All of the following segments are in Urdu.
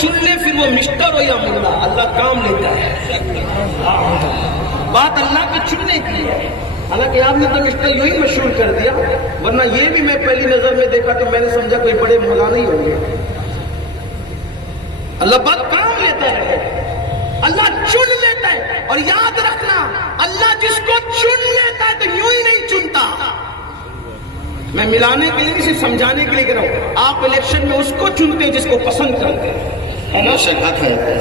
چن لے پھر وہ مسٹر ہو یا ملا، اللہ کام لیتا ہے. بات اللہ کے چننے کی ہے. حالانکہ آپ نے تو مسٹر یوں ہی مشہور کر دیا، ورنہ یہ بھی میں پہلی نظر میں دیکھا تو میں نے سمجھا کوئی بڑے مولانا ہی ہوں گے. اللہ بات کام لیتا ہے، اللہ چن لیتا ہے. اور یاد رکھنا، اللہ جس کو چن لیتا ہے تو یوں ہی نہیں چنتا. میں ملانے کے لیے نہیں، صرف سمجھانے کے لیے کہہ رہا ہوں. آپ الیکشن میں اس کو چنتے ہیں جس کو پسند کرتے ہیں،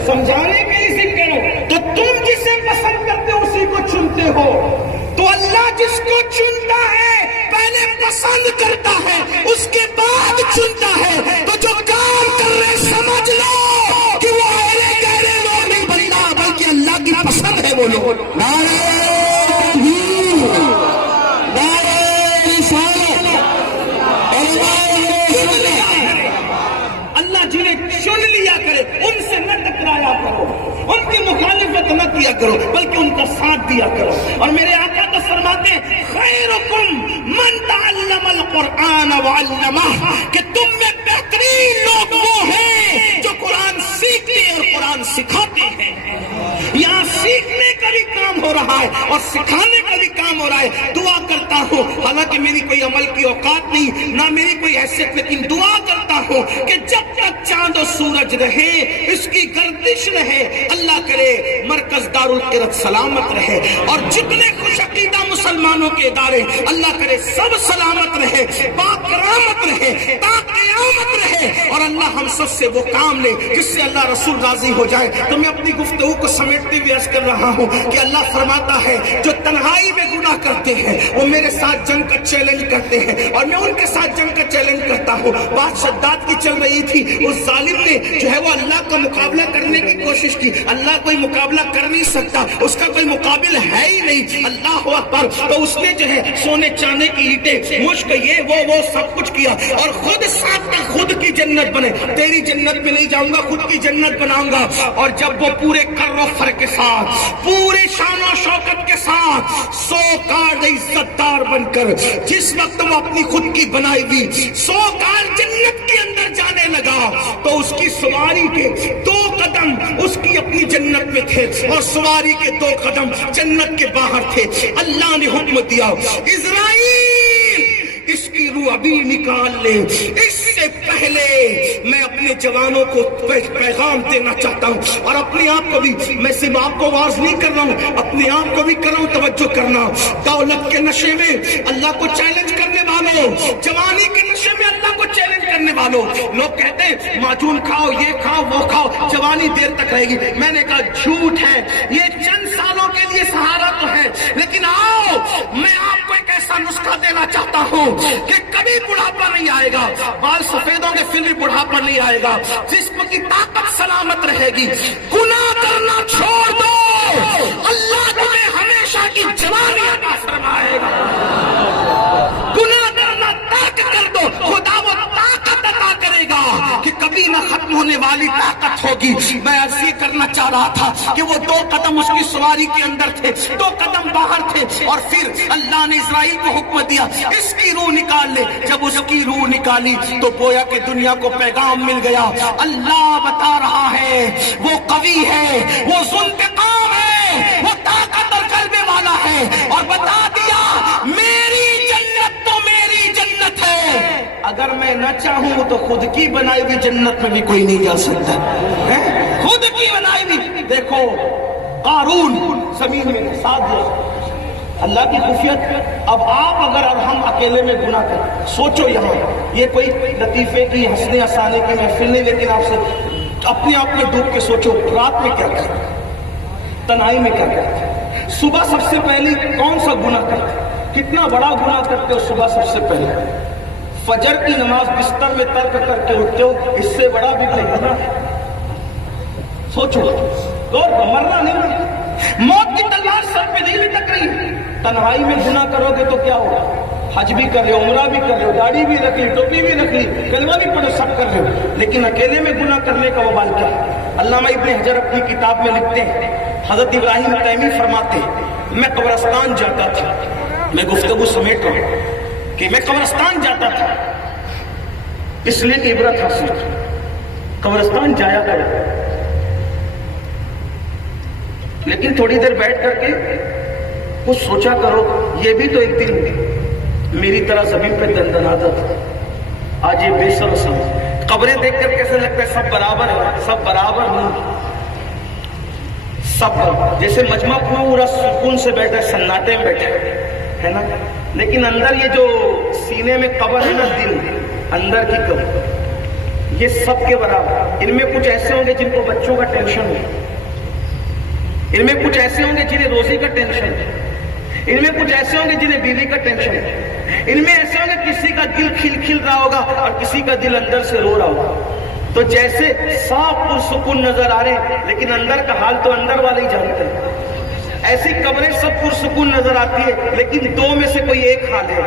سمجھانے کے لیے صرف کہہ رہا ہوں. تو تم جسے پسند کرتے ہو اسی کو چنتے ہو. تو اللہ جس کو چنتا ہے پہلے پسند کرتا ہے، اس کے بعد چنتا ہے. تو جو کام کر رہے سمجھ لو کہ وہ ایرے گہرے لوگ نہیں بننا، بلکہ اللہ کی پسند ہے وہ لوگ. اللہ جنہیں چن لیا کرے ان سے نہ ٹکرایا کرو، ان کی مخالفت نہ کیا کرو، بلکہ ان کا ساتھ دیا کرو. اور میرے آقا تو فرماتے ہیں خیرکم من تعلم القرآن وعلمہ، کہ تم میں بہترین لوگ وہ ہیں جو قرآن سیکھتے اور قرآن سکھاتے ہیں. یہاں سیکھنے کا بھی کام ہو رہا ہے اور سکھانے کا بھی کام ہو رہا ہے. دعا کرتا ہوں، حالانکہ میری کوئی عمل کی اوقات نہیں، نہ میری کوئی حیثیت، لیکن دعا کرتا ہوں کہ جب تک چاند و سورج رہے، اس کی گردش رہے، اللہ کرے مرکز دارالقرت سلامت رہے، اور جتنے خوش عقیدہ مسلمانوں کے ادارے اللہ کرے سب سلامت رہے، باکرامت رہے، تا قیامت رہے. اور اللہ ہم سب سے وہ کام لے جس سے اللہ رسول راضی ہو جائے. تو میں اپنی گفتگو کو سمیٹتے ہوئے عرض کر رہا ہوں کہ اللہ فرماتا ہے جو تنہائی میں گناہ کرتے ہیں وہ میرے ساتھ جنگ کا چیلنج کرتے ہیں، اور میں ان کے ساتھ جنگ کا چیلنج کرتا ہوں. بات شداد کی چل رہی تھی، اس ظالم نے جو ہے وہ اللہ کا مقابلہ کرنے کی کوشش کی. اللہ کوئی مقابلہ کر نہیں سکتا، اس کا کوئی مقابل ہے ہی نہیں. اللہ اکبر. تو اس نے جو ہے سونے چاندی کی اینٹیں، مشک، یہ وہ سب کچھ کیا، اور خود ساتھ کا خود کی جنت بنے. تیری جنت میں نہیں جاؤں گا، خود کی جنت بناؤں گا. اور جب وہ پورے کر و فر کے ساتھ، پورے شان و شوکت کے ساتھ، سو کار عزت دار بن کر جس وقت وہ اپنی خود کی بنائی ہوئی 100 کار جنت کے اندر جانے لگا، تو اس کی سواری کے 2 قدم اس کی اپنی جنت میں تھے، اور سواری کے 2 قدم جنت کے باہر تھے. اللہ نے حکم دیا اسرائیل اس کی روح ابھی نکال لے. اس سے پہلے میں اپنے جوانوں کو پیغام دینا چاہتا ہوں، اور اپنے آپ کو بھی، میں صرف آپ کو واز نہیں کر رہا ہوں، اپنے آپ کو بھی کر رہا ہوں. توجہ کرنا، دولت کے نشے میں اللہ کو چیلنج کرنے والوں، جوانی کے نشے میں اللہ کو چیلنج کرنے والوں. لوگ کہتے ہیں معجون کھاؤ، یہ کھاؤ، وہ کھاؤ، جوانی دیر تک رہے گی. میں نے کہا جھوٹ ہے، یہ چند سالوں کے لیے سہارا تو ہے، لیکن آؤ میں آپ کو ایک ایسا نسخہ دینا چاہتا ہوں کہ کبھی بڑھاپا نہیں آئے گا. بال سفید ہوں گے پھر بھی بڑھاپا نہیں آئے گا. جسم کی طاقت سلامت رہے گی. گناہ کرنا چھوڑ دو، اللہ تمہیں ہمیشہ کی جوانی عطا فرمائے گا. گناہ کرنا ترک کر دو، خدا وہ طاقت عطا کرے گا کہ کبھی نہ ختم ہونے والی طاقت ہوگی. میں عرض یہ کرنا چاہ رہا تھا کہ وہ 2 قدم اس کی سواری کے اندر تھے، 2 قدم باہر تھے، اور پھر اللہ نے اسرائیل کو حکم دیا اس کی روح نکال لے. جب اس کی روح نکالی تو گویا کہ دنیا کو پیغام مل گیا. اللہ بتا رہا ہے وہ قوی ہے، وہ ذو انتقام ہے، وہ طاقت اور غلبے والا ہے، اور بتا دیا میری جنت تو میری جنت ہے. اگر میں نہ چاہوں تو خود کی بنائی ہوئی جنت میں بھی کوئی نہیں جا سکتا. خود کی بنائی ہوئی. دیکھو قارون زمین میں ساتھ دیا اللہ کی خفیت. اب آپ اگر اور ہم اکیلے میں گناہ کریں، سوچو یہاں یہ کوئی لطیفے کی ہنسنے ہنسانے کی محفل نہیں، لیکن آپ سے اپنے آپ میں ڈوب کے سوچو رات میں کیا کرتے، تنہائی میں کیا کرتے، صبح سب سے پہلے کون سا گناہ کرتے، کتنا بڑا گناہ کرتے ہو صبح سب سے پہلے. فجر کی نماز بستر میں ترک کر کے اٹھتے ہو، اس سے بڑا بھی کوئی گناہ. سوچو، مرنا نہیں، موت کی تلوار سر پہ نہیں لٹک رہی. تنہائی میں گناہ کرو گے تو کیا ہوگا؟ حج بھی کر رہے ہو، عمرہ بھی کر رہے ہو، داڑھی بھی رکھ لی، ٹوپی بھی رکھ لی، کلمہ بھی پڑھو، سب کر رہے ہو، لیکن اکیلے میں گناہ کرنے کا وبال کیا ہے؟ علامہ ابن حجر اپنی کتاب میں لکھتے ہیں، حضرت ابراہیم تیمی فرماتے ہیں میں قبرستان جاتا تھا. میں گفتگو سمیٹ رہا ہوں کہ میں قبرستان جاتا تھا اس لیے کہ عبرت حاصل. قبرستان جایا کرو، لیکن تھوڑی دیر بیٹھ کر کے کچھ سوچا کرو، یہ بھی تو ایک دن میری طرح زمین پہ دندناتا تھا، آج یہ بے سر و سر۔ قبریں دیکھ کر کیسے لگتا ہے سب برابر ہے، سب برابر نہیں، سب جیسے مجمع پورا سکون سے بیٹھا ہے، سناٹے میں بیٹھا ہے نا، لیکن اندر یہ جو سینے میں قبر ہے نا، دل اندر کی قبر، یہ سب کے برابر۔ ان میں کچھ ایسے ہوں گے جن کو بچوں کا ٹینشن ہے، ان میں کچھ ایسے ہوں گے جنہیں روزی کا ٹینشن ہے، ان میں کچھ ایسے ہوں گے جنہیں بیوی کا ٹینشن ہے، ان میں ایسے ہوں گے کسی کا دل کھل رہا ہوگا اور کسی کا دل اندر سے رو رہا ہوگا۔ تو جیسے صاف پرسکون نظر آ رہے ہیں لیکن اندر کا حال تو اندر والے ہی جانتے ہیں، ایسی قبریں سب پرسکون نظر آتی ہے لیکن دو میں سے کوئی ایک حال ہے،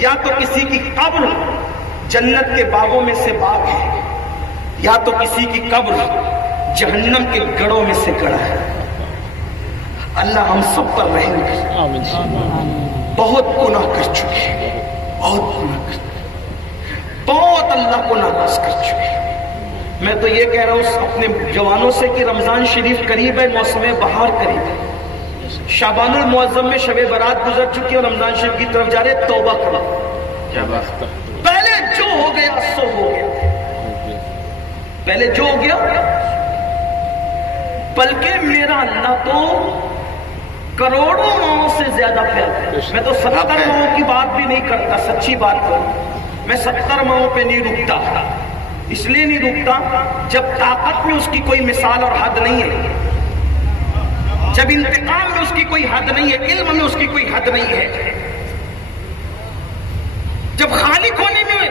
یا تو کسی کی قبر جنت کے باغوں میں سے باغ ہے، یا تو کسی کی قبر جہنم کے گڑھوں میں سے گڑھا ہے۔ اللہ ہم سب پر رحم کرے، بہت گناہ کر چکے، بہت گناہ کر چکے، بہت اللہ کو ناراض کر چکے۔ میں تو یہ کہہ رہا ہوں اپنے جوانوں سے کہ رمضان شریف قریب ہے، موسم بہار قریب ہے، شعبان المعظم میں شب برات گزر چکی اور رمضان شریف کی طرف جا رہے، توبہ کرو، پہلے جو ہو گیا سو ہو گیا، پہلے جو ہو گیا، بلکہ میرا اللہ تو کروڑوں ماؤں سے زیادہ پیار ہے۔ میں تو 70 ماؤں کی بات بھی نہیں کرتا، سچی بات کروں، میں 70 ماؤں پہ نہیں رکتا، اس لیے نہیں رکتا جب طاقت میں اس کی کوئی مثال اور حد نہیں ہے، جب انتقام میں اس کی کوئی حد نہیں ہے، علم میں اس کی کوئی حد نہیں ہے، جب خالق ہونے میں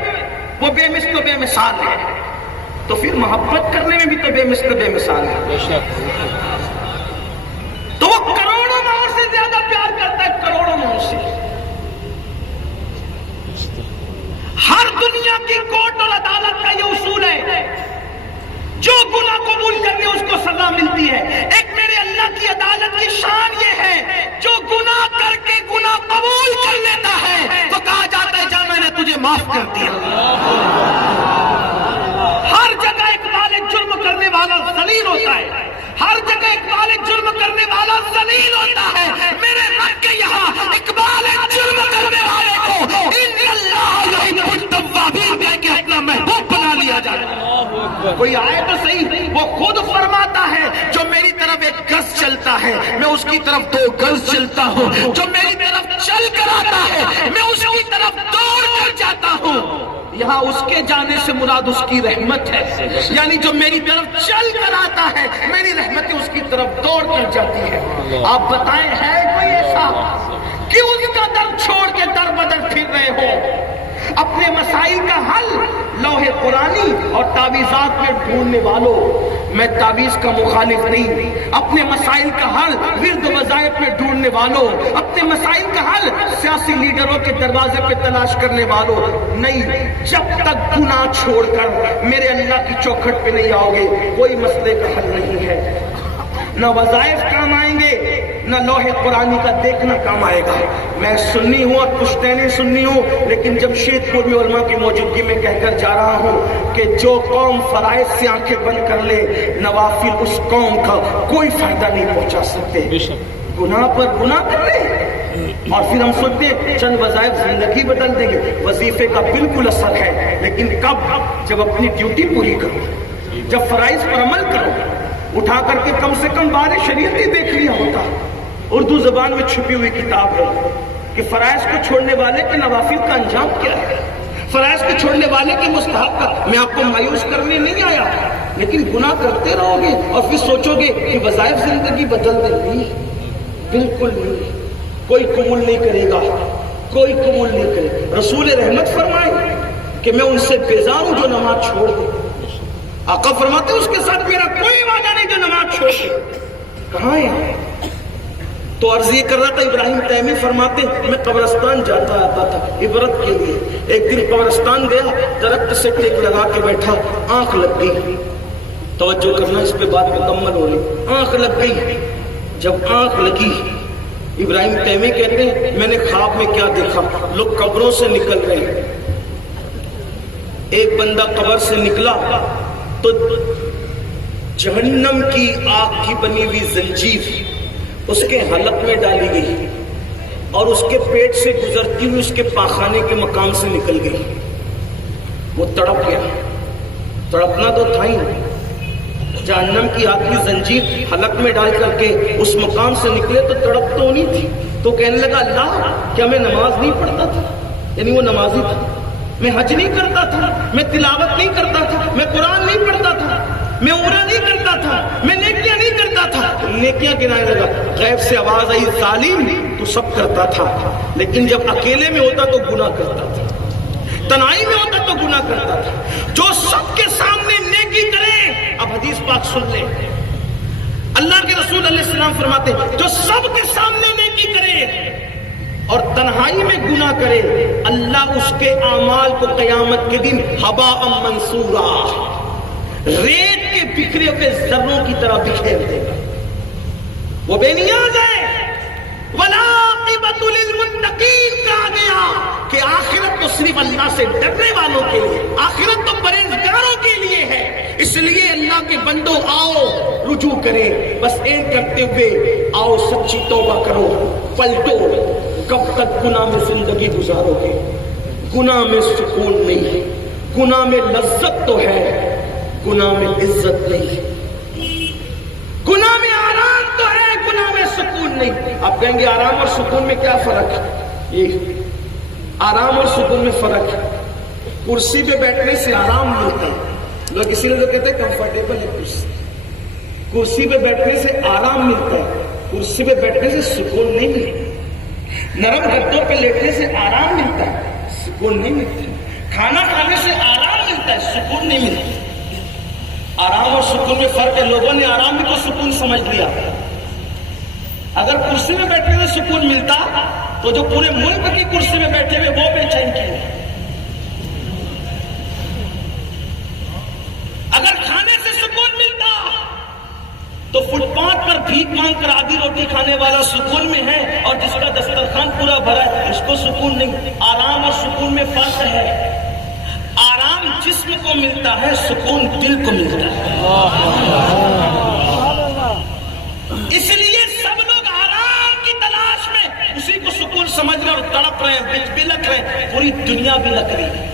وہ بے مثل و بے مثال ہے تو پھر محبت کرنے میں بھی تو بے مثل و بے مثال ہے۔ تو وہ کروڑوں ماؤں سے زیادہ پیار کرتا ہے، کروڑوں ماؤں سے۔ ہر دنیا کی کورٹ اور عدالت کا یہ اصول ہے، جو گناہ قبول کرنے اس کو سزا ملتی ہے۔ ایک میرے اللہ کی عدالت کی شان یہ ہے، جو گناہ کر کے گناہ قبول کر لیتا ہے تو کہا جاتا ہے جا میں نے تجھے معاف کر دیا۔ ہر جگہ ایک بالغ جرم کرنے والا ذلیل ہوتا ہے، ہر جگہ ایک بالغ جرم کرنے والا ذلیل ہوتا ہے۔ میرے رب کے یہاں ایک بالغ جرم کرنے والے کو ان اللہ یحب التوابین کہہ کے اپنا محبوب بنا لیا جائے۔ کوئی آئے تو صحیح، وہ خود فرماتا ہے جو میری طرف ایک گز چلتا ہے میں اس کی طرف 2 گز چلتا ہوں، جو میری طرف چل کر آتا ہے میں اس کی طرف دوڑ کر جاتا ہوں۔ یہاں اس کے جانے سے مراد اس کی رحمت ہے، یعنی جو میری طرف چل کر آتا ہے میری رحمتیں اس کی طرف دوڑ کر جاتی ہے۔ آپ بتائیں ہے کوئی ایسا کہ اس کا در چھوڑ کے در بدر پھر رہے ہو؟ اپنے مسائل کا حل لوح قرآنی اور تعویذات میں ڈھونڈنے والوں، میں تعویذ کا مخالف نہیں، اپنے مسائل کا حل ورد و وظائف میں ڈھونڈنے والوں، اپنے مسائل کا حل سیاسی لیڈروں کے دروازے پہ تلاش کرنے والوں نہیں، جب تک گناہ چھوڑ کر میرے اللہ کی چوکھٹ پہ نہیں آؤ گے کوئی مسئلے کا حل نہیں ہے۔ نہ وظائف کام آئیں گے، نہ لوح قرآنی کا دیکھنا کام آئے گا۔ میں سنی ہوں اور پشتینی سنی ہوں، لیکن جمشید پوری علماء کی موجودگی میں کہہ کر جا رہا ہوں کہ جو قوم فرائض سے آنکھیں بند کر لے نوافل اس قوم کا کوئی فائدہ نہیں پہنچا سکتے۔ گناہ پر گناہ کر لے اور پھر ہم سوچتے ہیں چند وظائف زندگی بدل دیں گے، وظیفے کا بالکل اثر ہے، لیکن کب؟ جب اپنی ڈیوٹی پوری کرو، جب فرائض پر عمل کرو، اٹھا کر کے کم سے کم بار شریعت ہی دیکھ لیا ہوتا۔ اردو زبان میں چھپی ہوئی کتاب ہے کہ فرائض کو چھوڑنے والے کے نوافل کا انجام کیا ہے، فرائض کو چھوڑنے والے کے مستحب کا۔ میں آپ کو مایوس کرنے نہیں آیا، لیکن گناہ کرتے رہو گے اور پھر سوچو گے کہ وظائف زندگی بدل دیں گی، بالکل نہیں، کوئی قبول نہیں کرے گا، کوئی قبول نہیں کرے گا۔ رسول رحمت فرمائے کہ میں ان سے بیزار ہوں جو نماز چھوڑ دے۔ آقا فرماتے اس کے ساتھ میرا کوئی وعدہ نہیں جو نماز چھوڑ دے۔ کہاں ہے؟ تو عرض یہ کر رہا تھا، ابراہیم تیمی فرماتے میں قبرستان جاتا آتا تھا عبرت کے لیے، ایک دن قبرستان گیا، درخت سے ٹیک لگا کے بیٹھا، آنکھ لگ گئی، توجہ کرنا اس پہ بات مکمل ہو رہی، آنکھ لگ گئی۔ جب آنکھ لگی، ابراہیم تیمی کہتے ہیں میں نے خواب میں کیا دیکھا، لوگ قبروں سے نکل رہے ہیں، ایک بندہ قبر سے نکلا، تو جہنم کی آگ کی بنی ہوئی زنجیر اس کے حلق میں ڈالی گئی اور اس کے پیٹ سے گزرتی ہوئی اس کے پاخانے کے مقام سے نکل گئی. وہ تڑپ گیا. تڑپنا تو تھا ہی. جہنم کی آگ کی زنجیر حلق میں ڈال کر کے اس مقام سے نکلے تو تڑپ تو نہیں تھی. تو کہنے لگا اللہ کیا میں نماز نہیں پڑھتا تھا؟ یعنی وہ نمازی تھا. میں حج نہیں کرتا تھا، میں تلاوت نہیں کرتا تھا، میں قرآن نہیں پڑھتا تھا، میں عمرہ نہیں کرتا تھا، میں نیکیاں نہیں کرتا تھا. نیکیاں گنانے لگا. غیب سے آواز آئی ظالم تو سب کرتا تھا، لیکن جب اکیلے میں ہوتا تو گناہ کرتا تھا، تنہائی میں ہوتا تو گناہ کرتا تھا. جو سب کے سامنے نیکی کرے، اب حدیث پاک سن لیں، اللہ کے رسول علیہ السلام فرماتے ہیں جو سب کے سامنے نیکی کرے اور تنہائی میں گناہ کرے، اللہ اس کے اعمال کو قیامت کے دن ہباء منصورا، ریت کے بکھرے ہوئے ذروں کی طرح بکھیر دے گا. وہ بے نیاز ہے. وَالْعَاقِبَةُ لِلْمُتَّقِينَ کہا گیا کہ آخرت تو صرف اللہ سے ڈرنے والوں کے لیے، آخرت تو پرہیزگاروں کے لیے ہے. اس لیے اللہ کے بندو آؤ رجوع کرے، بس ایک کرتے ہوئے آؤ سچی توبہ کرو، پلٹو. کب تک گناہ میں زندگی گزارو گے؟ گناہ میں سکون نہیں ہے، گناہ میں لذت تو ہے، گناہ میں عزت نہیں ہے. گناہ میں آرام تو ہے، گناہ میں سکون نہیں. آپ کہیں گے آرام اور سکون میں کیا فرق ہے؟ یہ آرام اور سکون میں فرق ہے. کرسی پہ بیٹھنے سے آرام ملتا ہے، لوگ اسی لیے کہتے ہیں کمفرٹیبل ہے کرسی. کرسی پہ بیٹھنے سے آرام ملتا ہے، کرسی پہ بیٹھنے سے سکون نہیں ملتا. نرم گدوں پہ لیٹنے سے آرام ملتا ہے، سکون نہیں ملتا. کھانا کھانے سے آرام ملتا ہے، سکون نہیں ملتا. آرام اور سکون میں فرق ہے. لوگوں نے آرام کو سکون سمجھ لیا. اگر کرسی میں بیٹھنے میں سکون ملتا تو جو پورے ملک کی کرسی میں بیٹھے ہوئے وہ بے چین کیوں؟ اگر کھانے سے سکون ملتا تو فٹ پاتھ پر بھیک مانگ کر آدھی روٹی کھانے والا سکون میں ہے اور جس کا دسترخوان پورا بھرا ہے اس کو سکون نہیں. آرام اور سکون میں فرق ہے. آرام جسم کو ملتا ہے، سکون دل کو ملتا ہے. اس لیے سب لوگ آرام کی تلاش میں اسی کو سکون سمجھ رہے اور تڑپ رہے ہیں، بلک رہے ہیں. پوری دنیا بلک رہی ہے،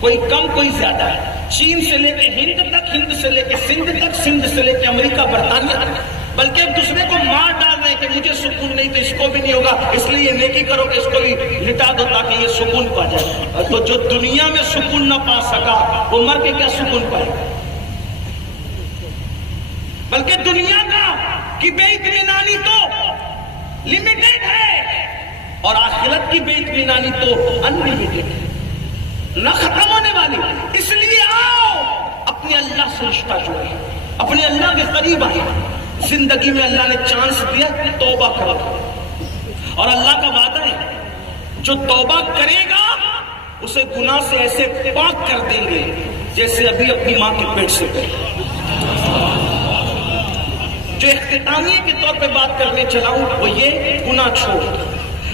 کوئی کم کوئی زیادہ ہے. چین سے لے کے ہند تک، ہند سے لے کے سندھ تک، سندھ سے لے کے امریکہ برطانیہ تک، بلکہ ایک دوسرے کو مار ڈال رہے ہیں کہ مجھے سکون نہیں تو اس کو بھی نہیں ہوگا، اس لیے یہ نیکی کرو کہ اس کو بھی لٹا دو تاکہ یہ سکون پا جائے. تو جو دنیا میں سکون نہ پا سکا وہ مر کے کیا سکون پائے؟ بلکہ دنیا کی بے اطمینانی تو لمیٹڈ ہے اور آخرت کی بے اطمینانی تو انلمیٹڈ ہے، نہ ختم ہونے والی. اس لیے آؤ اپنے اللہ سے رشتہ جوڑے، اپنے اللہ کے قریب آئے. زندگی میں اللہ نے چانس دیا، توبہ کرو. اور اللہ کا وعدہ ہے جو توبہ کرے گا اسے گناہ سے ایسے پاک کر دیں گے جیسے ابھی اپنی ماں کے پیٹ سے کرے. جو اختتامیہ کے طور پہ بات کرنے چلا ہوں وہ یہ، گناہ چھوڑ.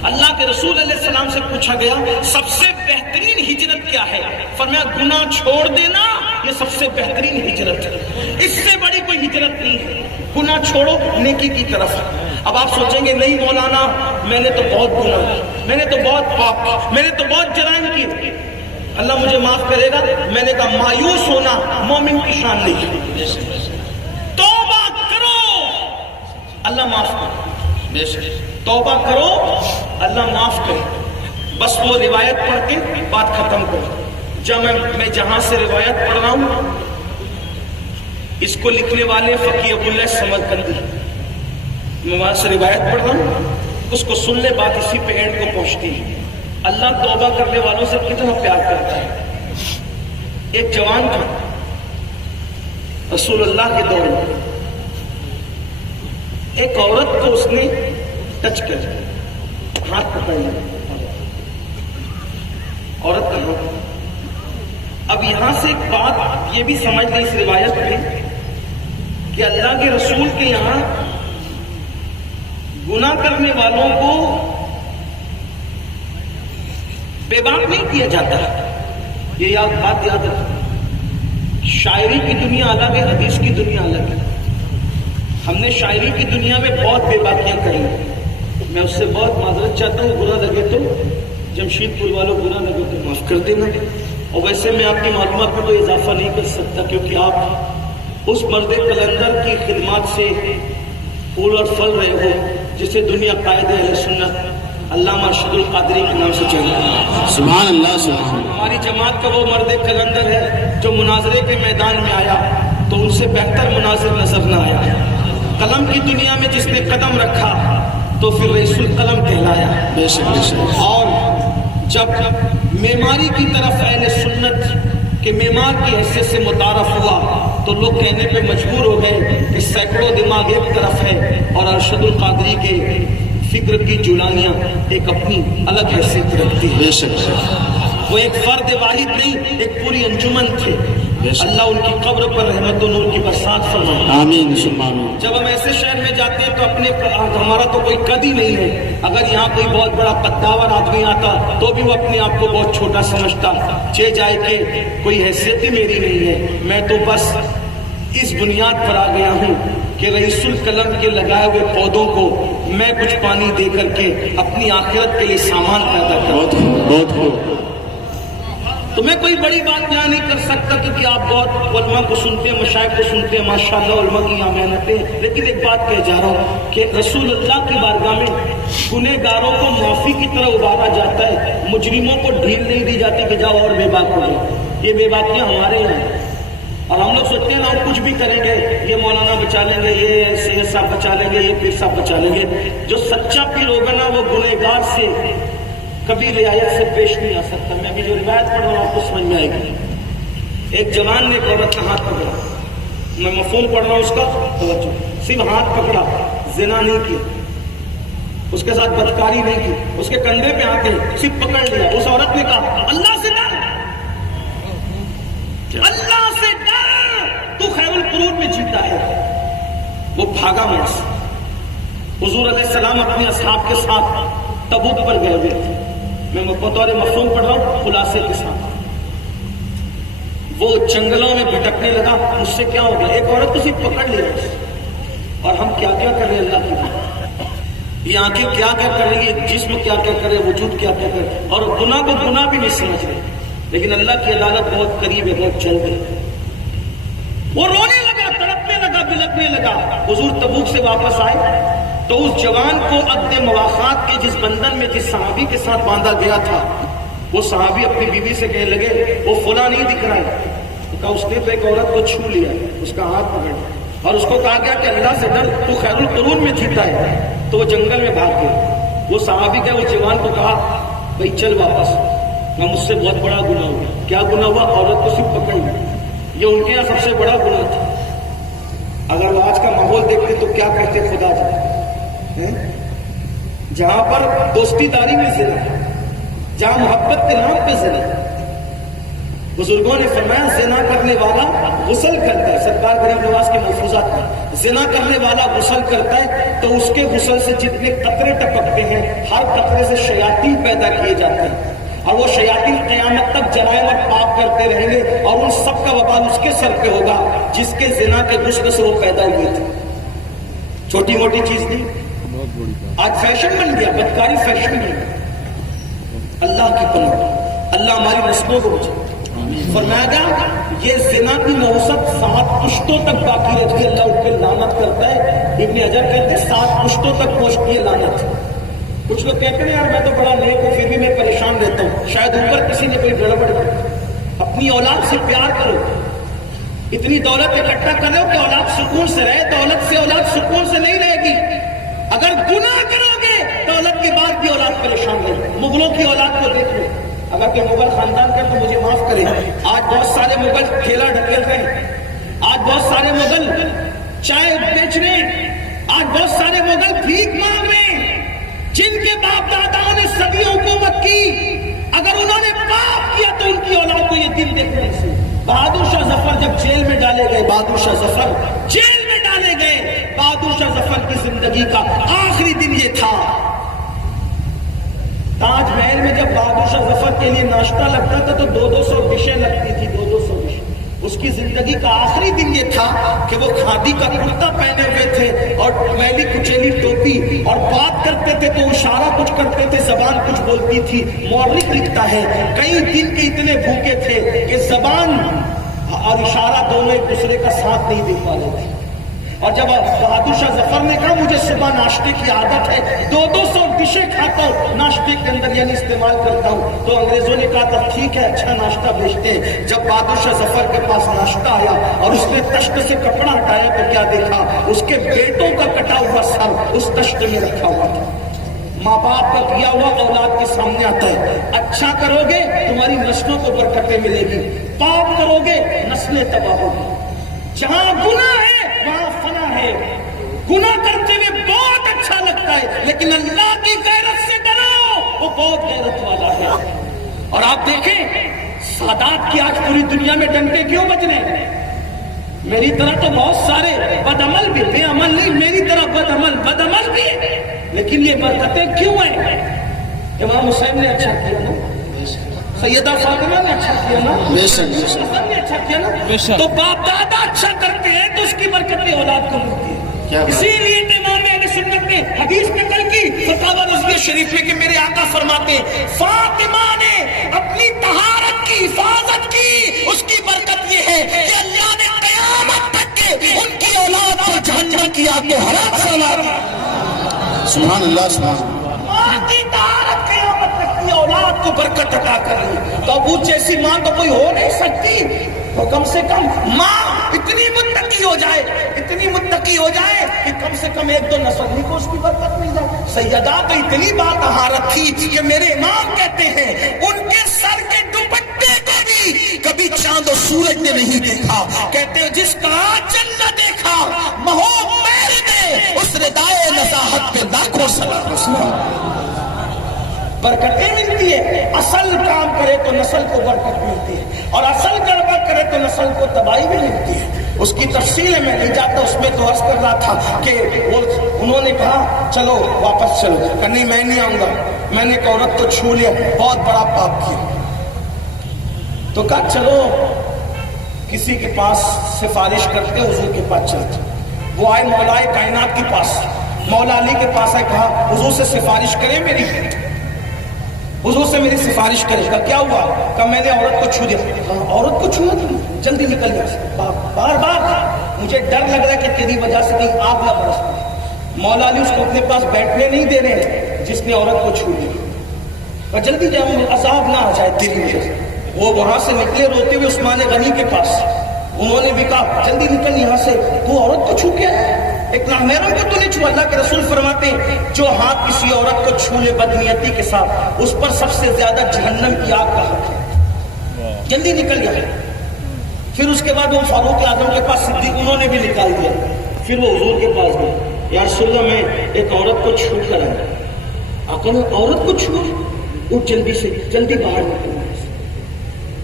اللہ کے رسول علیہ السلام سے پوچھا گیا سب سے بہترین ہجرت کیا ہے؟ فرمایا گناہ چھوڑ دینا یہ سب سے بہترین ہجرت ہے، اس سے بڑی کوئی ہجرت نہیں ہے. گناہ چھوڑو نیکی کی طرف. اب آپ سوچیں گے نہیں مولانا میں نے تو بہت گناہ کیا، میں نے تو بہت پاپ کیا، میں نے تو بہت جرائم کیے، اللہ مجھے معاف کرے گا. میں نے کہا مایوس ہونا مومن کی شان نہیں ہے. توبہ کرو اللہ معاف کرے، توبہ کرو اللہ معاف کرے. بس وہ روایت پڑھ کے بات ختم کرو. جب میں جہاں سے روایت پڑھ رہا ہوں اس کو لکھنے والے فقیہ ابو اللہ سمرقندی، میں وہاں سے روایت پڑھ رہا ہوں، اس کو سن لے بات اسی پہ اینڈ کو پہنچتی ہے. اللہ توبہ کرنے والوں سے کتنا پیار کرتا ہے. ایک جوان تھا رسول اللہ کے دور میں، ایک عورت کو اس نے ٹچ کر ہاتھ پکڑ لیا، عورت کا ہاتھ. اب یہاں سے ایک بات یہ بھی سمجھ لیں اس روایت میں کہ اللہ کے رسول کے یہاں گناہ کرنے والوں کو بے باک نہیں کیا جاتا. یہ بات یاد رکھیں شاعری کی دنیا الگ ہے، حدیث کی دنیا الگ ہے. ہم نے شاعری کی دنیا میں بہت بے باکیاں کری. میں اس سے بہت معذرت چاہتا ہوں، برا لگے تو جمشید پور والوں برا لگے تو معاف کر دینا. اور ویسے میں آپ کی معلومات میں کوئی اضافہ نہیں کر سکتا، کیونکہ آپ اس مرد قلندر کی خدمات سے پھول اور پھل رہے ہو جسے دنیا قائد اہل سنت علامہ ارشد القادری کے نام سے چاہیے. سبحان اللہ سبحان اللہ. ہماری جماعت کا وہ مرد قلندر ہے جو مناظرے کے میدان میں آیا تو ان سے بہتر مناظر نظر نہ آیا. قلم کی دنیا میں جس نے قدم رکھا تو پھر رئیس القلم کہلایا. بے شک بے شک. اور جب معماری کی طرف اہل سنت کے معمار کی حیثیت سے متعارف ہوا تو لوگ کہنے پہ مجبور ہو گئے کہ سینکڑوں دماغ ایک طرف ہے اور ارشد القادری کے فکر کی جولانیاں ایک اپنی الگ حیثیت رکھتی ہے. بے شک. وہ ایک فرد واحد نہیں، ایک پوری انجمن تھے. اللہ ان کی قبر پر رحمت و نور کی برسات فرمائے. آمین ثم آمین. جب ہم ایسے شہر میں جاتے ہیں تو اپنے ہمارا تو کوئی قد ہی نہیں ہے. اگر یہاں کوئی بہت بڑا قداور آدمی آتا تو بھی وہ اپنے آپ کو بہت چھوٹا سمجھتا، چہ جائے کہ کوئی حیثیت ہی میری نہیں ہے. میں تو بس اس بنیاد پر آ گیا ہوں کہ رئیس القلم کے لگائے ہوئے پودوں کو میں کچھ پانی دے کر کے اپنی آخرت کے لیے سامان پیدا کروں. بہت خوب. تو میں کوئی بڑی بات بیان نہیں کر سکتا کیونکہ آپ بہت علماء کو سنتے ہیں، مشائخ کو سنتے ہیں، ماشاءاللہ علماء کی یہاں محنتیں. لیکن ایک بات کہہ جا رہا ہوں کہ رسول اللہ کی بارگاہ میں گنہگاروں کو معافی کی طرح ابھارا جاتا ہے، مجرموں کو ڈھیل نہیں دی جاتی کہ جاؤ اور بے باک ہو جائے. یہ بے باکیاں ہمارے یہاں ہیں اور ہم لوگ سوچتے ہیں نا ہم کچھ بھی کریں گے، یہ مولانا بچا لیں گے، یہ سید صاحب بچا لیں گے، یہ پیر صاحب بچا لیں گے. جو سچا پیر ہوگا نا وہ گنہگار سے کبھی رعایت سے پیش نہیں آ سکتا. میں ابھی جو روایت پڑھ رہا ہوں آپ کو سمجھ میں آئے گی. ایک جوان نے ایک عورت کا ہاتھ پکڑا، میں مفہوم پڑھ رہا ہوں اس کا، توجہ. صرف ہاتھ پکڑا، زنا نہیں کیا، اس کے ساتھ بدکاری نہیں کی، اس کے کندھے پہ ہاتھ نہیں، صرف پکڑ لیا. اس عورت نے کہا اللہ سے ڈر، اللہ سے ڈر، تو خیر القرون میں جیتا ہے. وہ بھاگا وہاں سے. حضور علیہ السلام اپنے اصحاب کے ساتھ تبوک پر گئے ہوئے تھے. میں بطور مفہوم پڑھ رہا ہوں خلاصے کے ساتھ. وہ جنگلوں میں بھٹکنے لگا، مجھ سے کیا ہو گیا؟ ایک عورت تو صرف پکڑ لیا اور ہم کیا کیا کر رہے ہیں اللہ کی. یہ آنکھیں کیا کیا کر رہی ہے، جسم کیا کیا کر رہے، وجود کیا کیا کر رہے، اور گناہ کو گناہ بھی نہیں سمجھ رہے. لیکن اللہ کی عدالت بہت قریب ہے، بہت جلد ہے. وہ رونے لگا، تڑپنے لگا، بلکنے لگا. حضور تبوک سے واپس آئے تو اس جوان کو عقد مواخات کے جس بندھن میں جس صحابی کے ساتھ باندھا گیا تھا، وہ صحابی اپنی بیوی سے کہنے لگے وہ فلاں نہیں دکھ رہا ہے. کہا اس نے تو ایک عورت کو چھو لیا، اس کا ہاتھ پکڑ لیا اور اس کو کہا گیا کہ اللہ سے ڈر، تو خیر القرون میں جیتا ہے. تو وہ جنگل میں بھاگ گیا. وہ صحابی کا اس جوان کو کہا بھائی چل واپس، میں مجھ سے بہت بڑا گناہ ہو گیا. کیا گناہ ہوا؟ عورت کو صرف پکڑ لیا. یہ ان کے یہاں سب سے بڑا گناہ تھا. اگر وہ آج کا ماحول دیکھتے تو کیا کہتے خدا جائے، جہاں پر دوستی داری میں زنا، جہاں محبت کے نام پہ زنا. بزرگوں نے فرمایا زنا کرنے والا غسل کرتا ہے. سرکار غریب نواز کے ملفوظات میں زنا کرنے والا غسل کرتا ہے تو اس کے غسل سے جتنے قطرے ٹپکتے ہیں ہر قطرے سے شیاطین پیدا کیے جاتے ہیں اور وہ شیاطین قیامت تک جرائم اور پاپ کرتے رہیں گے اور ان سب کا وبال اس کے سر پہ ہوگا جس کے زنا کے غسل سے وہ پیدا ہوئے تھے. چھوٹی موٹی چیز نہیں. آج فیشن بن گیا، بدکاری فیشن بن گیا. اللہ کی پناہ، اللہ ہماری نسلوں کو بچائے. فرمایا گیا یہ زنا کی نوست 7 پشتوں تک باقی رہتی ہے، اللہ اس پہ لعنت کرتا ہے. ابن حجر کہتے ہیں 7 پشتوں تک پہنچتی ہے لعنت. کچھ لوگ کہتے ہیں یار میں تو بڑا نیک ہوں پھر بھی میں پریشان رہتا ہوں. شاید اوپر کسی نے کوئی گڑبڑ کی. اپنی اولاد سے پیار کرو، اتنی دولت اکٹھا کرو کہ اولاد سکون سے رہے. دولت سے اولاد سکون سے نہیں رہے گی. اگر گناہ کرو گے دولت کے بعد بھی اولاد پریشان رہے. مغلوں کی اولاد کو دیکھ لو، اگر کہ مغل خاندان کا تو مجھے معاف کرے، آج بہت سارے مغل ٹھیلا ڈھکیل رہے ہیں، آج بہت سارے مغل چائے بیچ رہے ہیں، آج بہت سارے مغل بھیک مانگ رہے ہیں. جن کے باپ داداؤں نے صدیوں حکومت کی، اگر انہوں نے پاپ کیا تو ان کی اولاد کو یہ دن دیکھنے سے. بہادر شاہ ظفر جب جیل میں ڈالے گئے، بہادر شاہ ظفر جیل میں ڈالے گئے، بہادر شاہ ظفر کی زندگی کا آخری دن یہ تھا. تاج محل میں جب بہادر شاہ ظفر کے لیے ناشتہ لگتا تھا تو 200 ڈشیں لگتی تھی، 200 ڈشیں. اس کی زندگی کا آخری دن یہ تھا کہ وہ کھادی کا کرتا پہنے ہوئے تھے اور میلی کچیلی ٹوپی، اور بات کرتے تھے تو اشارہ کچھ کرتے تھے، زبان کچھ بولتی تھی۔ مورخ لکھتا ہے کئی دن کے اتنے بھوکے تھے کہ زبان اور اشارہ دونوں ایک دوسرے کا ساتھ نہیں دے پا رہے تھے۔ اور جب بہادر شاہ ظفر نے کہا مجھے صبح ناشتے کی عادت ہے، 200 ڈشیں کھاتا ہوں ناشتے کے اندر، یعنی استعمال کرتا ہوں، تو انگریزوں نے کہا تھا ٹھیک ہے اچھا ناشتہ بھیجتے ہیں۔ جب بہادر شاہ ظفر کے پاس ناشتہ آیا اور اس نے تشت سے کپڑا ہٹایا تو کیا دیکھا؟ اس کے بیٹوں کا کٹا ہوا سر اس تشت میں رکھا ہوا تھا۔ ماں باپ کا کیا ہوا اولاد کے سامنے آتا ہے۔ اچھا کرو گے تمہاری نسلوں کو برکتیں ملے گی، پاپ کرو گے نسلیں تباہ ہوگی۔ جہاں گناہ ہے وہاں فنا ہے۔ گناہ کرتے ہوئے بہت اچھا لگتا ہے، لیکن اللہ کی غیرت سے ڈرو، وہ بہت غیرت والا ہے۔ اور آپ دیکھیں سادات کی آج پوری دنیا میں ڈنڈے کیوں بج رہے ہیں؟ میری طرح تو بہت سارے بد عمل بھی، بے عمل نہیں، میری طرح بد عمل بھی، لیکن یہ برکتیں کیوں ہیں؟ امام حسین نے اچھا کیا نا، سیدہ فاطمہ نے اچھا کیا نا، حسن نے اچھا کیا نا، تو باپ دادا اچھا کرتے ہیں تو اس کی برکتیں اولاد کو ملتی ہے۔ اسی لیے امام اہل سنت نے حدیث نقل کی فتاوی رضویہ شریف میں کہ میرے آقا فرماتے ہیں فاطمہ نے اپنی طہارت کی حفاظت کی، اس کی برکت یہ ہے کہ اللہ نے قیامت تک کے ان کی اولاد کو جہنم کی آگ میں حرام فرمایا۔ سبحان اللہ سبحان اللہ۔ ماں کی طہارت قیامت تک کی اولاد کو برکت عطا کر لی، تو ابو جیسی ماں تو کوئی ہو نہیں سکتی، تو کم سے کم ماں اتنی متقی ہو جائے، اتنی متقی ہو جائے کہ کم سے کم ایک دو نسل ہی کو اس کی برکت مل جائے۔ سیدہ تو اتنی بات طہارت تھی کہ میرے امام کہتے ہیں ان کے سر کے دوپٹے کو بھی کبھی چاند و سورج نے نہیں دیکھا، کہتے ہیں جس کا آنچل نہ دیکھا مہو پیر نے اس ردائے نزاہت پہ لاکھوں سلام۔ برکتیں ملتی ہے، اصل کام کرے تو نسل کو برکت ملتی ہے، اور اصل گڑبڑ کرے تو نسل کو تباہی بھی ملتی ہے۔ اس کی تفصیل میں نہیں جاتا، اس میں تو عرض کر رہا تھا کہ انہوں نے کہا چلو واپس چلو، کہ نہیں میں نہیں آؤں گا، میں نے ایک عورت کو چھو لیا، بہت بڑا پاپ کیا، تو کہا چلو کسی کے پاس سفارش کرتے، حضور کے پاس چلتے۔ وہ آئے مولا کائنات کے پاس، مولا علی کے پاس آئے، کہا حضور سے سفارش کریں میری، حضور سے میری سفارش کرے گا۔ کیا ہوا؟ کہ میں نے عورت کو چھو دیا۔ عورت کو چھونا تم؟ جلدی نکل جا، بار بار مجھے ڈر لگ رہا ہے کہ تیری وجہ سے کہیں آگ نہ برس پڑے۔ مولا علی اس کو اپنے پاس بیٹھنے نہیں دے رہے جس نے عورت کو چھو دیا، جلدی جاؤ عذاب نہ آ جائے تیری وجہ سے۔ وہ وہاں سے نکلے روتے ہوئے عثمان غنی کے پاس، انہوں نے بھی کہا جلدی نکل یہاں سے، تو عورت کو چھو کے آیا، ایک نامحرم کو تو نہیں چھو۔ اللہ کے رسول فرماتے ہیں جو ہاتھ کسی عورت کو چھو لے بدنیتی کے ساتھ اس پر سب سے زیادہ جہنم کی آگ کا حق ہے، جلدی نکل گیا۔ پھر اس کے بعد وہ فاروق اعظم کے پاس صدیق، انہوں نے بھی نکال دیا۔ پھر وہ حضور کے پاس گئے، یا رسول اللہ میں ایک عورت کو چھو کر آیا۔ آقا نے عورت کو چھو، اٹھ جلدی سے، جلدی باہر نکلنا،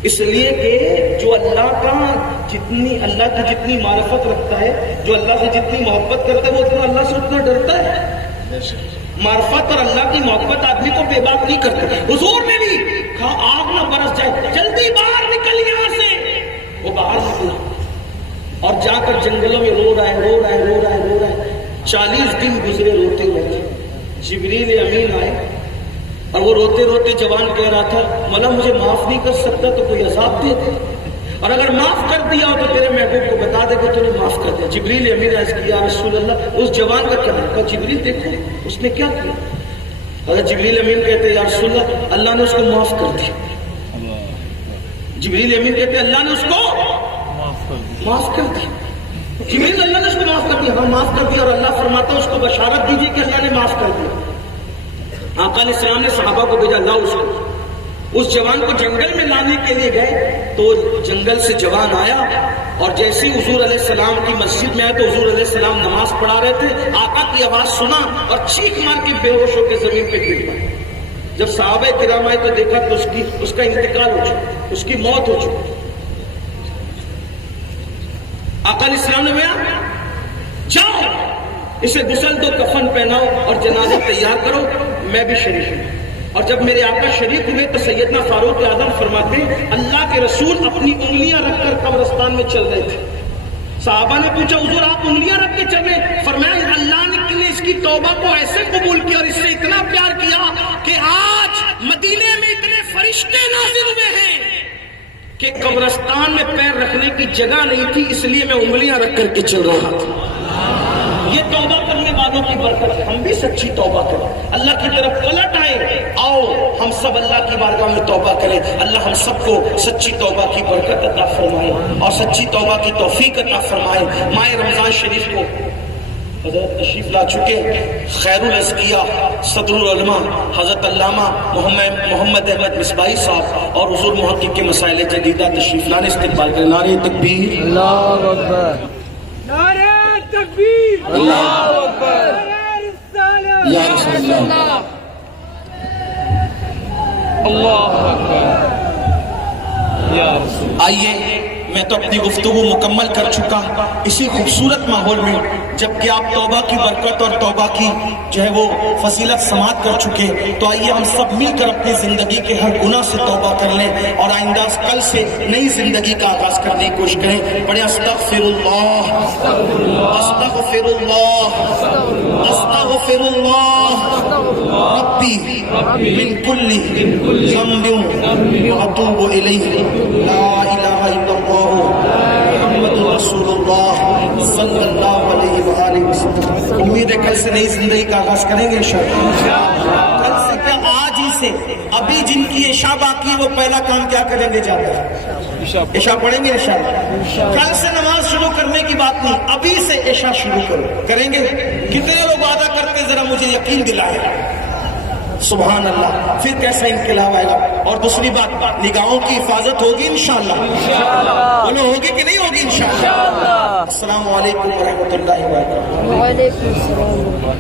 اس لیے کہ جو اللہ کی جتنی معرفت رکھتا ہے، جو اللہ سے جتنی محبت کرتا ہے، وہ اتنا اللہ سے اتنا ڈرتا ہے۔ معرفت اور اللہ کی محبت آدمی کو بے باک نہیں کرتی۔ حضور نے بھی کہا آگ نہ برس جائے، جلدی باہر نکل یہاں سے۔ وہ باہر نکلا اور جا کر جنگلوں میں رو رہا ہے۔ 40 دن گزرے روتے ہوئے۔ جبریل امین آئے اور وہ روتے روتے جوان کہہ رہا تھا مولا مجھے معاف نہیں کر سکتا تو کوئی عذاب دے دے، اور اگر معاف کر دیا ہو تو تیرے محبوب کو بتا دے کہ تو نے معاف کر دیا۔ جبریل امین عرض کیا یا رسول اللہ اس جوان کا کیا ہے؟ جبریل دیکھو اس نے کیا کیا۔ اگر جبریل امین کہتے یا رسول اللہ اللہ نے اس کو معاف کر دیا، جبریل امین کہتے اللہ نے اس کو معاف کر دیا، جبریل اللہ نے اس کو معاف کر دیا، ہاں معاف کر دیا، اور اللہ فرماتا اس کو بشارت دیجیے کہ اللہ نے معاف کر دیا۔ آقا علیہ السلام نے صحابہ کو بھیجا لاؤ اس کو، اس جوان کو جنگل میں لانے کے لیے گئے تو جنگل سے جوان آیا اور جیسے ہی حضور علیہ السلام کی مسجد میں آئے تو حضور علیہ السلام نماز پڑھا رہے تھے، آقا کی آواز سنا اور چیخ مار کے بے ہوش ہو کے زمین پہ گر پڑے۔ جب صحابہ کرام آئے تو دیکھا تو اس کا انتقال ہو چکا، اس کی موت ہو چکی۔ آقا علیہ السلام نے کہا جاؤ اسے غسل دو، کفن پہناؤ اور جنازہ تیار کرو، میں بھی شریک ہوں۔ اور جب میرے آقا شریف ہوئے تو سیدنا فاروق اعظم فرماتے ہیں اللہ کے رسول اپنی انگلیاں رکھ کر قبرستان میں چل رہے تھے. صحابہ نے پوچھا حضور آپ انگلیاں رکھ کے چل رہے؟ فرمایا اللہ نے اس کی توبہ کو ایسے قبول کیا اور اس سے اتنا پیار کیا کہ آج مدینے میں اتنے فرشتے نازل ہوئے ہیں کہ قبرستان میں پیر رکھنے کی جگہ نہیں تھی، اس لیے میں انگلیاں رکھ کر کے چل رہا تھا. یہ توبہ کرنے والوں کی برکت ہے. ہم بھی سچی توبہ کریں، اللہ کی طرف پلٹ آئے. آؤ ہم سب اللہ کی بارگاہ میں توبہ کریں. اللہ ہم سب کو سچی توبہ کی برکت عطا فرمائے اور سچی توبہ کی توفیق عطا فرمائے. ماہ رمضان شریف کو حضرت تشریف لا چکے خیر الازکیہ صدر العلماء حضرت علامہ محمد احمد مصباحی صاحب اور حضور محقق کے مسائل جدیدہ تشریف لانے استقبال کریں. نعرہ تکبیر، اللہ اکبر، نعرہ تکبیر، اللہ اکبر، یا رسول اللہ. اللہ اکبر، یا رسول. آئیے میں تو اپنی گفتگو مکمل کر چکا اسی خوبصورت ماحول میں، جبکہ آپ توبہ کی برکت اور توبہ کی جو ہے وہ فضیلت سماعت کر چکے. تو آئیے ہم سب مل کر اپنی زندگی کے ہر گناہ سے توبہ کر لیں اور آئندہ کل سے نئی زندگی کا آغاز کرنے کی کوشش کریں. پڑھیں استغفر اللہ، استغفر اللہ، استغفر اللہ ربی من کل ذنب واتوب الیہ، لا الہ الا اللہ محمد رسول اللہ صلی اللہ علیہ وآلہ وسلم. امید ہے کل سے نئی زندگی کا آغاز کریں گے انشاءاللہ. کل سے کیا آج ہی سے. ابھی جن کی عشاء باقی وہ پہلا کام کیا کریں گے؟ جا کر عشاء پڑھیں گے انشاءاللہ. کل سے نماز شروع کرنے کی بات نہیں، ابھی سے عشاء شروع کریں گے. کتنے لوگ وعدہ کرتے ذرا مجھے یقین دلائیں. سبحان اللہ. پھر کیسا انقلاب آئے گا. اور دوسری بات، نگاہوں کی حفاظت ہوگی انشاءاللہ. بولو ہوگی کہ نہیں ہوگی انشاءاللہ. السلام علیکم ورحمۃ اللہ وبرکاتہ. وعلیکم السلام.